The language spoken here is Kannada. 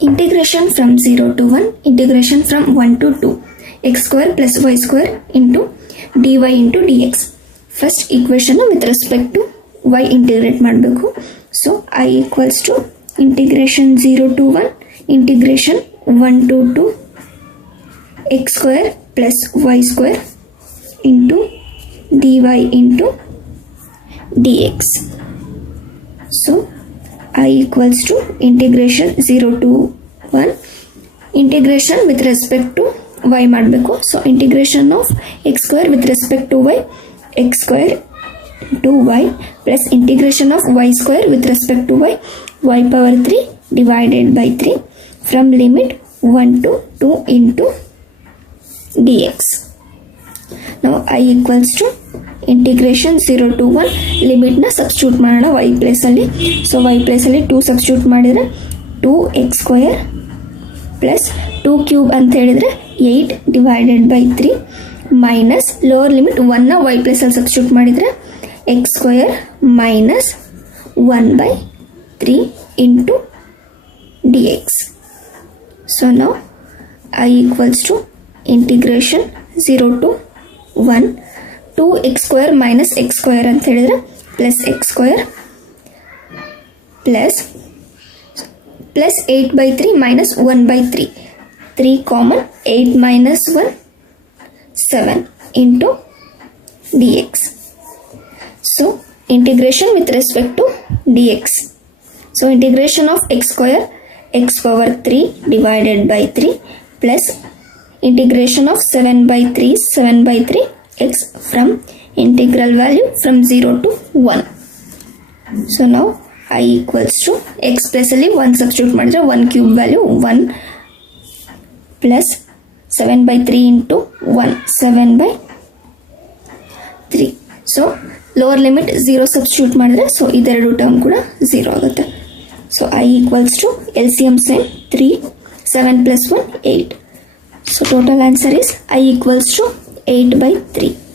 Integration from 0 to 1, integration from 1 to 2, x square plus y square into dy into dx. First equation with respect to y integrate ಮಾಡಬೇಕು. So I equals to integration 0 to 1, integration 1 to 2, x square plus y square into dy into dx. So I equals to integration 0 to 1, integration with respect to y ಮಾಡಬೇಕು. So integration of x square with respect to y, x square to y plus integration of y square with respect to y power 3 divided by 3 from limit 1 to 2 into dx. Now I equals to integration 0 to 1 limit ನ ಸಬ್ಸ್ಟಿಟ್ಯೂಟ್ ಮಾಡೋಣ y ಪ್ಲೇಸ್ ಅಲ್ಲಿ. ಸೊ y ಪ್ಲೇಸ್ ಅಲ್ಲಿ 2 ಸಬ್ಸ್ಟಿಟ್ಯೂಟ್ ಮಾಡಿದ್ರೆ 2x ಸ್ಕ್ವೇರ್ ಪ್ಲಸ್ 2 ಕ್ಯೂಬ್ ಅಂತ ಹೇಳಿದ್ರೆ 8 divided by 3 minus lower limit 1 ನ y ಪ್ಲೇಸ್ ಅಲ್ಲಿ ಸಬ್ಸ್ಟಿಟ್ಯೂಟ್ ಮಾಡಿದ್ರೆ x square minus 1 by 3 into dx. So now I equals to integration 0 to 1 2x square minus x square ಅಂತ ಹೇಳಿದ್ರೆ plus x square plus 8 by 3 minus 1 by 3 3 common 8 minus 1 7 into dx. So integration with respect to dx. So integration of x square x power 3 divided by 3 plus integration of 7 by 3 7 by 3 x from integral value from 0 to 1. So now I equals to x plus ಅಲ್ಲಿ 1 substitute ಮಾಡಿದ್ರೆ 1 cube value 1 plus 7 by 3 into 1 7 by 3. So lower limit 0 substitute ಮಾಡಿದ್ರೆ so ಇದೆರಡು ಟರ್ಮ್ ಕೂಡ 0 ಆಗುತ್ತೆ. So I equals to LCM same 3 7 plus 1 8. So total answer is I equals to 8 by 3.